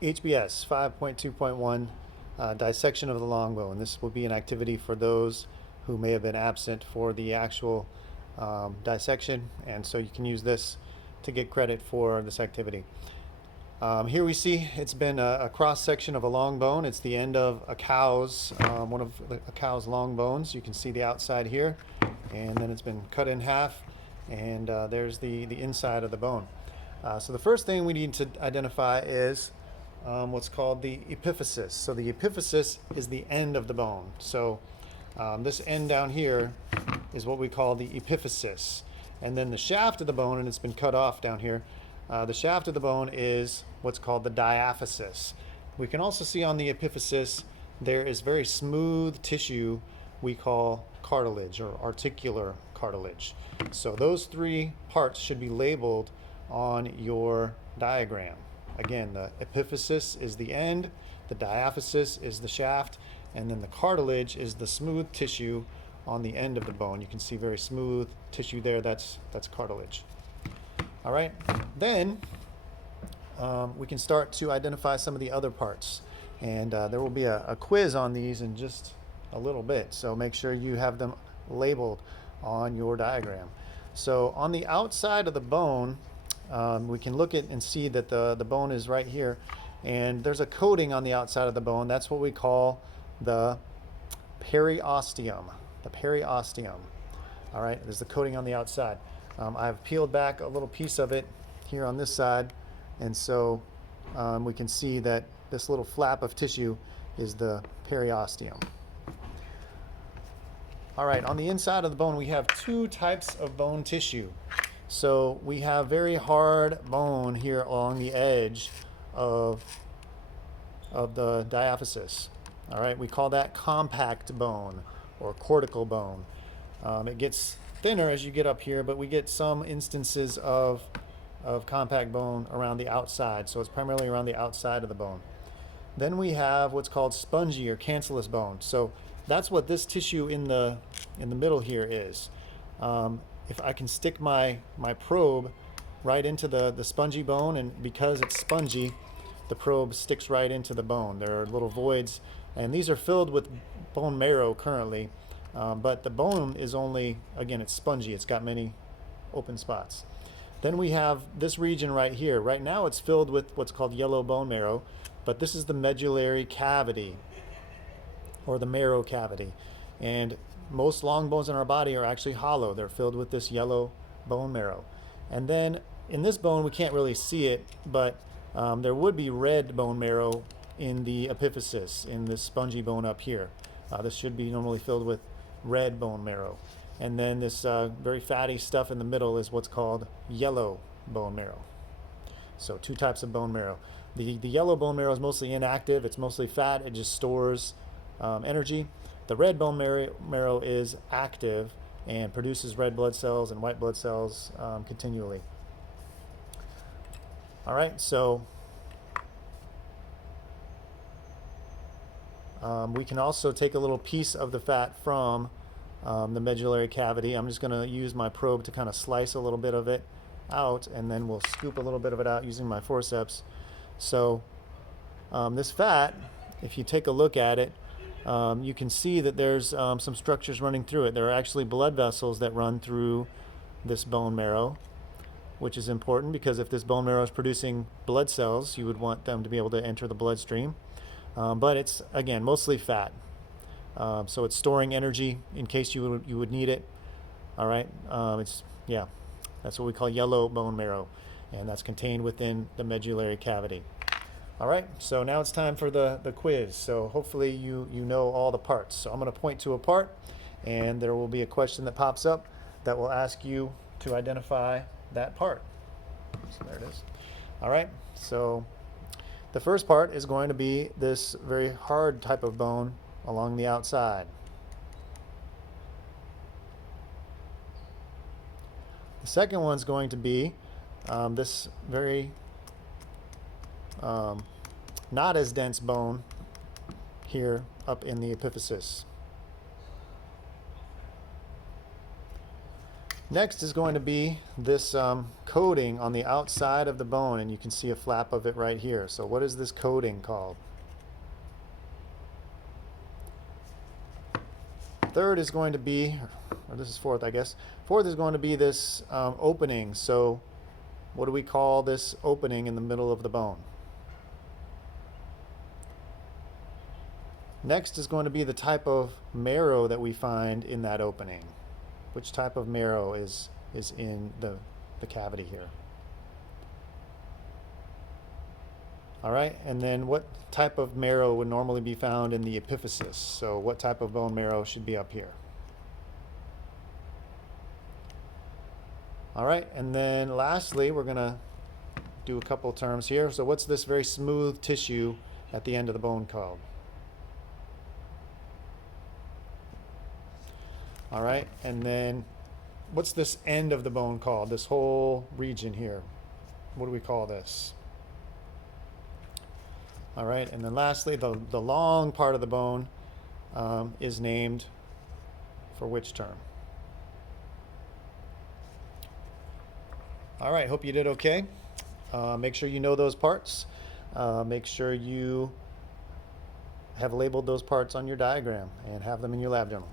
HBS 5.2.1 dissection of the long bone. This will be an activity for those who may have been absent for the actual dissection, and so you can use this to get credit for this activity. Here we see it's been a cross section of a long bone. It's the end of a cow's, one of a cow's long bones. You can see the outside here, and then it's been cut in half, and there's the inside of the bone. So the first thing we need to identify is what's called the epiphysis. So the epiphysis is the end of the bone. So this end down here is what we call the epiphysis. And then the shaft of the bone, and it's been cut off down here, the shaft of the bone is what's called the diaphysis. We can also see on the epiphysis there is very smooth tissue we call cartilage or articular cartilage. So those three parts should be labeled on your diagram. Again, the epiphysis is the end, the diaphysis is the shaft, and then the cartilage is the smooth tissue on the end of the bone. You can see very smooth tissue there, that's cartilage. All right, then we can start to identify some of the other parts. And there will be a quiz on these in just a little bit, so make sure you have them labeled on your diagram. So on the outside of the bone, we can look at and see that the bone is right here, and there's a coating on the outside of the bone. That's what we call the periosteum. The periosteum. All right, there's the coating on the outside. I've peeled back a little piece of it here on this side, and so we can see that this little flap of tissue is the periosteum. All right, on the inside of the bone we have two types of bone tissue. So we have very hard bone here along the edge of the diaphysis. All right, we call that compact bone or cortical bone. It gets thinner as you get up here, but we get some instances of compact bone around the outside, so it's primarily around the outside of the bone. Then we have what's called spongy or cancellous bone. So that's what this tissue in the middle here is. If I can stick my probe right into the spongy bone, and because it's spongy, the probe sticks right into the bone. There are little voids, and these are filled with bone marrow currently. But the bone is only, again, it's spongy. It's got many open spots. Then we have this region right here. Right now it's filled with what's called yellow bone marrow, but this is the medullary cavity or the marrow cavity. And most long bones in our body are actually hollow. They're filled with this yellow bone marrow. And then in this bone, we can't really see it, but there would be red bone marrow in the epiphysis, in this spongy bone up here. This should be normally filled with red bone marrow. And then this very fatty stuff in the middle is what's called yellow bone marrow. So two types of bone marrow. The yellow bone marrow is mostly inactive. It's mostly fat. It just stores energy. The red bone marrow is active and produces red blood cells and white blood cells continually. All right, so we can also take a little piece of the fat from the medullary cavity. I'm just going to use my probe to kind of slice a little bit of it out, and then we'll scoop a little bit of it out using my forceps. So this fat, if you take a look at it, you can see that there's some structures running through it. There are actually blood vessels that run through this bone marrow, which is important because if this bone marrow is producing blood cells, you would want them to be able to enter the bloodstream. But it's, again, mostly fat. So it's storing energy in case you would need it. All right, that's what we call yellow bone marrow, and that's contained within the medullary cavity. All right, so now it's time for the quiz. So hopefully you know all the parts. So I'm going to point to a part, and there will be a question that pops up that will ask you to identify that part. So there it is. All right, so the first part is going to be this very hard type of bone along the outside. The second one's going to be this very not as dense bone here up in the epiphysis. Next is going to be this coating on the outside of the bone, and you can see a flap of it right here. So what is this coating called? Third is going to be, or this is fourth, I guess. Fourth is going to be this opening. So what do we call this opening in the middle of the bone? Next is going to be the type of marrow that we find in that opening. Which type of marrow is in the cavity here? All right, and then what type of marrow would normally be found in the epiphysis? So what type of bone marrow should be up here? All right, and then lastly, we're gonna do a couple terms here. So what's this very smooth tissue at the end of the bone called? All right, and then what's this end of the bone called? This whole region here. What do we call this? All right, and then lastly, the long part of the bone is named for which term? All right, hope you did okay. Make sure you know those parts. Make sure you have labeled those parts on your diagram and have them in your lab journal.